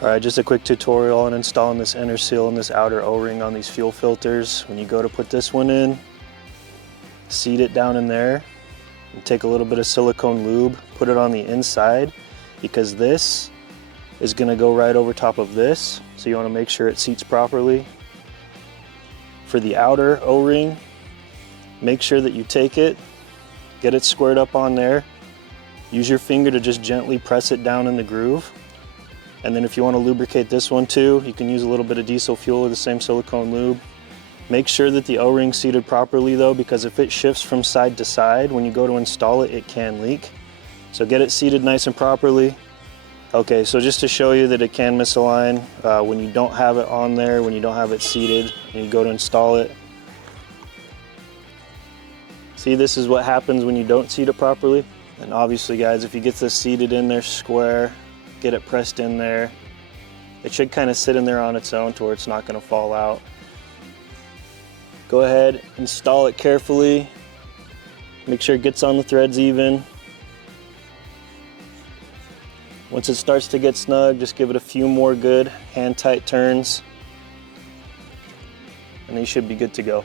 Alright, just a quick tutorial on installing this inner seal and this outer O-ring on these fuel filters. When you go to put this one in, seat it down in there, and take a little bit of silicone lube, put it on the inside, because this is going to go right over top of this, so you want to make sure it seats properly. For the outer O-ring, make sure that you take it, get it squared up on there, use your finger to just gently press it down in the groove. And then if you want to lubricate this one too, you can use a little bit of diesel fuel or the same silicone lube. Make sure that the O-ring's seated properly though, because if it shifts from side to side, when you go to install it, it can leak. So get it seated nice and properly. Okay, so just to show you that it can misalign, when you don't have it on there, when you don't have it seated, and you go to install it. See, this is what happens when you don't seat it properly. And obviously guys, if you get this seated in there square, get it pressed in there, it should kind of sit in there on its own to where it's not going to fall out. Go ahead, install it carefully, make sure it gets on the threads even. Once it starts to get snug, just give it a few more good hand tight turns and you should be good to go.